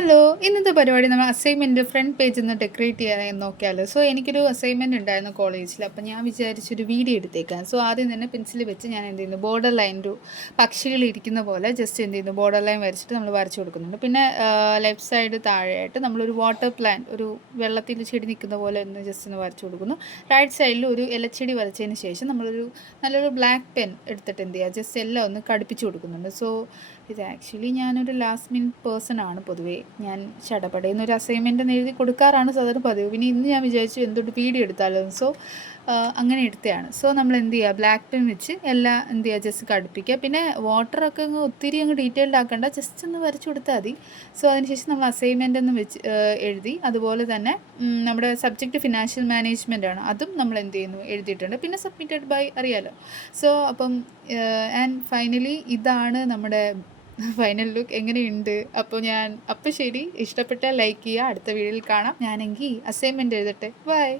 Hello! ഇന്നത്തെ പരിപാടി നമ്മൾ അസൈൻമെൻറ്റ് ഫ്രണ്ട് പേജ് ഒന്ന് ഡെക്കറേറ്റ് ചെയ്യാൻ നോക്കിയാലോ. എനിക്കൊരു അസൈൻമെൻറ്റ് ഉണ്ടായിരുന്നു കോളേജിൽ. അപ്പോൾ ഞാൻ വിചാരിച്ചൊരു വീഡിയോ എടുത്തേക്കാം. ആദ്യം തന്നെ പെൻസിൽ വെച്ച് ഞാൻ എന്ത് ചെയ്യുന്നു, ബോർഡർ ലൈൻ ഒരു പക്ഷികൾ ഇരിക്കുന്ന പോലെ ജസ്റ്റ് എന്ത് ചെയ്യുന്നു, ബോർഡർ ലൈൻ വരച്ചിട്ട് നമ്മൾ വരച്ചു കൊടുക്കുന്നുണ്ട്. പിന്നെ ലെഫ്റ്റ് സൈഡ് താഴെയായിട്ട് നമ്മളൊരു വാട്ടർ പ്ലാന്റ്, ഒരു വെള്ളത്തിൽ ചെടി നിൽക്കുന്ന പോലെ ഒന്ന് ജസ്റ്റ് ഒന്ന് വരച്ചു കൊടുക്കുന്നു. റൈറ്റ് സൈഡിൽ ഒരു ഇലച്ചെടി വരച്ചതിന് ശേഷം നമ്മളൊരു നല്ലൊരു ബ്ലാക്ക് പെൻ എടുത്തിട്ട് എന്ത് ചെയ്യുക, ജസ്റ്റ് എല്ലാം ഒന്ന് കടുപ്പിച്ച് കൊടുക്കുന്നുണ്ട്. ഇത് ആക്ച്വലി ഞാനൊരു ലാസ്റ്റ് മിനിറ്റ് പേഴ്സൺ ആണ് പൊതുവേ. ഞാൻ ചടപടയെന്ന് ഒരു അസൈൻമെൻറ്റ് എഴുതി കൊടുക്കാറാണ് സാധാരണ പതിവ്. പിന്നെ ഇന്ന് ഞാൻ വിചാരിച്ചു എന്തുകൊണ്ട് വീഡിയോ എടുത്താലോ. അങ്ങനെ എടുത്തതാണ്. നമ്മൾ എന്ത് ചെയ്യുക, ബ്ലാക്ക് പെൻ വെച്ച് എല്ലാം എന്ത് ചെയ്യുക, ജസ്റ്റ് കടുപ്പിക്കുക. പിന്നെ വാട്ടറൊക്കെ ഒത്തിരി ഡീറ്റെയിൽഡ് ആക്കണ്ട, ജസ്റ്റ് ഒന്ന് വരച്ചു കൊടുത്താൽ മതി. അതിനുശേഷം നമ്മൾ അസൈൻമെൻ്റ് ഒന്ന് വെച്ച് എഴുതി. അതുപോലെ തന്നെ നമ്മുടെ സബ്ജക്റ്റ് ഫിനാൻഷ്യൽ മാനേജ്മെൻ്റ് ആണ്, അതും നമ്മൾ എന്ത് ചെയ്യുന്നു എഴുതിയിട്ടുണ്ട്. പിന്നെ സബ്മിറ്റഡ് ബൈ അറിയാലോ. അപ്പം ആൻഡ് ഫൈനലി ഇതാണ് നമ്മുടെ ഫൈനൽ ലുക്ക്. എങ്ങനെയുണ്ട്? അപ്പോൾ ശരി, ഇഷ്ടപ്പെട്ടാൽ ലൈക്ക് ചെയ്യുക. അടുത്ത വീഡിയോയിൽ കാണാം. ഞാനെങ്കിൽ അസൈൻമെൻറ്റ് എഴുതട്ടെ. ബൈ.